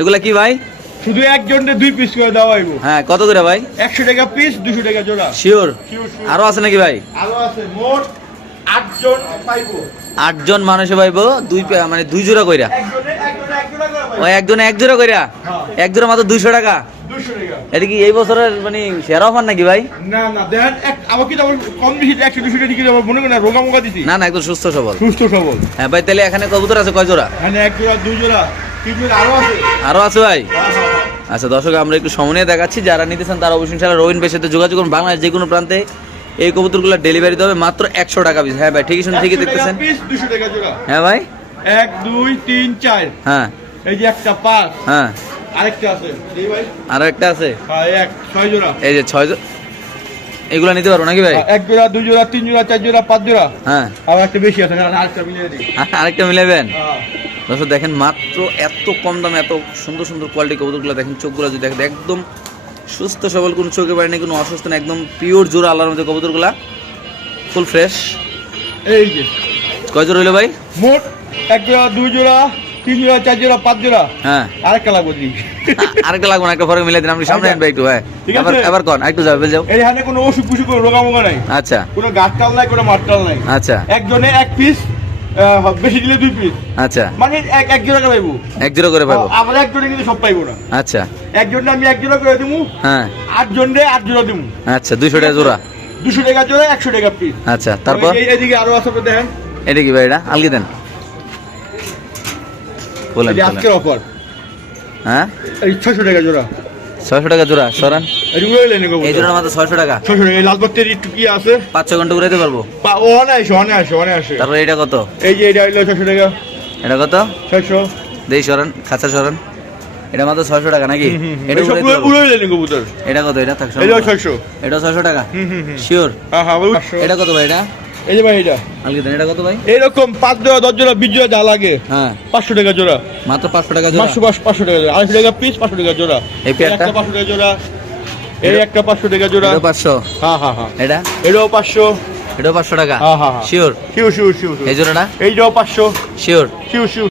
এগুলা কি ভাই? শুধু একজনকে দুই পিস করে দেওয়া হইব। হ্যাঁ কত করে ভাই? একশো টাকা পিস দুশো টাকা জোড়া। শিওর. আরও আছে নাকি ভাই? আরও আছে মোট আটজন পাইবো। আটজন মানুষে পাইবো দুই মানে দুই জোড়া কইরা। একজনে একজনে ওই একজনে এক জোড়া কইরা? হ্যাঁ। এক জোড়া মাত্র দুইশো টাকা? এটা কি এই বছরের মানে সেরা অফার নাকি ভাই? না না দেখেন আমাকে তো কম বেশি একশো দুশো টাকা দিকে আমার করেন রোগা মোগা দিছি। না না একদম সুস্থ সবল। সুস্থ সবল। হ্যাঁ ভাই তাহলে এখানে কবুতর আছে কয় জোড়া? মানে এক জোড়া দুই জোড়া। তিন জোড়া আরও আছে ভাই। আচ্ছা দর্শক আমরা একটু সময় দেখাচ্ছি। যারা নিতে চান তারা অবশ্যই ইনশাআল্লাহ রবিন ভাইয়ের সাথে যোগাযোগ করুন। বাংলাদেশ যে কোনো প্রান্তে এই কবুতরগুলো ডেলিভারি দেবে মাত্র একশো টাকা পিস হ্যাঁ ভাই ঠিকই শুনে ঠিকই 100 দেখতেছেন। হ্যাঁ ভাই? এক দুই তিন চার। হ্যাঁ। এই যে একটা পাঁচ। হ্যাঁ। আরেকটা আছে। এই ভাই? আরও একটা আছে? হ্যাঁ ছয় জোড়া। এই যে ছয় জোড়া এগুলো নিতে পারব নাকি ভাই? হ্যাঁ, এক জোড়া দুই জোড়া তিন জোড়া চার জোড়া পাঁচ জোড়া। হ্যাঁ। আবার একটা বেশি আছে আরেকটা মিলিয়ে দিই। আরেকটা মিলাবেন? হ্যাঁ। দর্শক দেখেন মাত্র এত কম দামে এত সুন্দর সুন্দর কোয়ালিটি কবুতরগুলো দেখেন চোখগুলো যদি দেখেন একদম সুস্থ সবল কোনো চোখে পারে না কোনো অসুস্থ না একদম পিওর জোড়া আল্লাহর মধ্যে কবুতরগুলা ফুল ফ্রেশ এই যে। কয় জোড়া হইল ভাই? মোট এক জোড়া দুই জোড়া তিন জোড়া চার জোড়া পাঁচ জোড়া। হ্যাঁ। আরেকটা লাগবে আ- আরেকটা লাগবে না একটা ফরক মিলাই দিন আপনি সামনে আনবে একটু হ্যাঁ। আছে। এবার কন একটু যাবে যাও। এই হানে কোনো অসুখ বিসুখ কোনো রোগামোগা নাই। আচ্ছা। কোনো গাছটাল নাই কোনো মাঠটাল নাই। আচ্ছা। একজনে এক পিস বেশি দিলে দুই পিস আচ্ছা। মানে এক এক জোড়া করে পাইবো। এক জোড়া করে পাবো আবার একজনে কিন্তু সব পাইবো না। আচ্ছা। একজনে আমি এক জোড়া করে দিবো হ্যাঁ। আট জনে আট জোড়া দিবো আচ্ছা দুইশো টাকা জোড়া। দুশো টাকা জোড়া একশো টাকা পিস আচ্ছা তারপর? এই- এদিকে আরও আছে তো দেখেন। এটা কি ভাই এটা? আলগি দেন। বলেন আজকের অফার হ্যাঁ? ছশো টাকা জোড়া। ছয়শো টাকা জোড়া সরান। এই উড়ে লেনে গো এই জোড়া মাত্র ছয়শো টাকা। এই লাল বাত্তের একটু কি আছে? পাঁচ ছ ঘণ্টা উড়াইতে পারব? পা- ও অনে আসে অনে আসে অনে আসে তারপর এটা কত? এই যে এটা হইল ছশো টাকা। এটা কত? ছয়শো। দেই সরান খাঁচা সরান। এটা মাত্র ছয়শো টাকা নাকি? এটা কবুতর এটা কত? এটা থাকছে ছয়শো। এটা ছয়শো টাকা? শিওর হ্যাঁ হ্যাঁ পাঁচশো। এটা কত ভাই এটা? এই যে ভাই এটা। আলগি দেন এটা কত ভাই? এইরকম পাঁচ জোড়া দশ জোড়া বিশ জোড়া যা লাগে। হ্যাঁ। পাঁচশো টাকা জোড়া। মাত্র পাঁচশো টাকা জোড়া? পাঁচশো পাঁচ- পাঁচশো টাকা জোড়া। আড়াইশো টাকা পিস পাঁচশো টাকা জোড়া। এই পেয়ারটা? পাঁচশো টাকা জোড়া। এই একটা পাঁচশো টাকা জোড়া। এটা পাঁচশো? হ্যাঁ হ্যাঁ হ্যাঁ। এটা? এটাও পাঁচশো। এটাও পাঁচশো টাকা? হ্যাঁ হ্যাঁ শিওর শিওর শিওর শিউ এই জোড়াটা? এইটাও পাঁচশো। শিওর শিউ শিউ